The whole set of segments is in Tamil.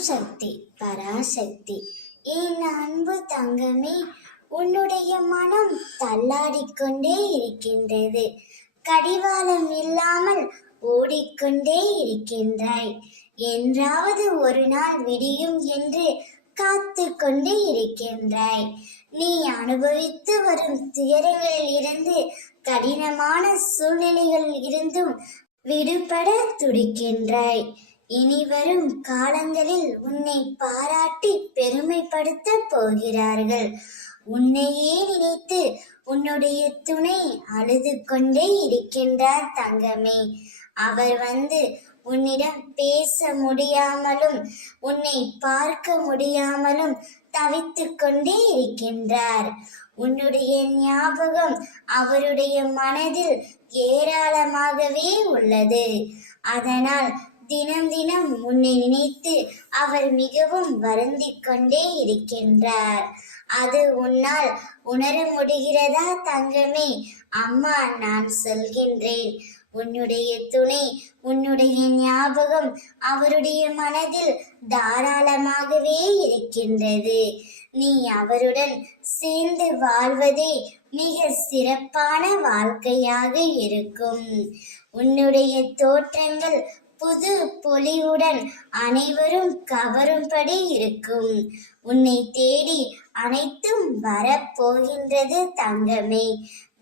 சக்தி பராசக்தி. என் அன்பு தங்கமே, உன்னுடைய மனம் தள்ளாடிக்கொண்டே இருக்கின்றது. கடிவாளம் இல்லாமல் ஓடிக்கொண்டே இருக்கின்றாய். என்றாவது ஒரு நாள் விடியும் என்று காத்து கொண்டே இருக்கின்றாய். நீ அனுபவித்து வரும் துயரங்களில் இருந்து, கடினமான சூழ்நிலைகளில் இருந்தும் விடுபட துடிக்கின்றாய். இனி வரும் காலங்களில் உன்னை பாராட்டி பெருமைப்படுத்த போகிறார்கள். உன்னையே நினைத்து உன்னுடைய துணை அழுது கொண்டே இருக்கின்றார் தங்கமே. அவர் வந்து உன்னிடம் பேச முடியாமலும் உன்னை பார்க்க முடியாமலும் தவித்து கொண்டே இருக்கின்றார். உன்னுடைய ஞாபகம் அவருடைய மனதில் ஏராளமாகவே உள்ளது. அதனால் தினம் தினம் உன்னை நினைத்து அவர் மிகவும் வருந்திக் கொண்டே இருக்கின்றார். அது உன்னால் உணர முடிகிறதா தங்கமே? அம்மா, நான் சொல்கின்றேன். உன்னுடைய துணை, உன்னுடைய ஞாபகம் அவருடைய மனதில் தாராளமாகவே இருக்கின்றது. நீ அவருடன் சேர்ந்து வாழ்வதே மிக சிறப்பான வாழ்க்கையாக இருக்கும். உன்னுடைய தோற்றங்கள் புது பொலிவுடன் அனைவரும் கவரும்படி இருக்கும். உன்னை தேடி அனைத்தும் வரப்போகின்றது தங்கமே.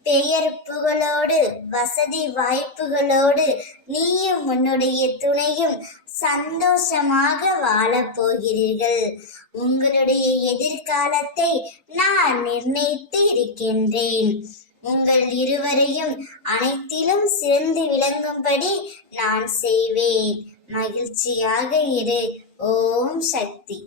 பெயர் புகழோடு வசதி வாய்ப்புகளோடு நீயும் உன்னுடைய துணையும் சந்தோஷமாக வாழப் போகிறீர்கள். உங்களுடைய எதிர்காலத்தை நான் நிர்ணயித்து இருக்கின்றேன். உங்கள் இருவரையும் அனைத்திலும் சிறந்து விளங்கும்படி நான் செய்வேன். மகிழ்ச்சியாக இரு. ஓம் சக்தி.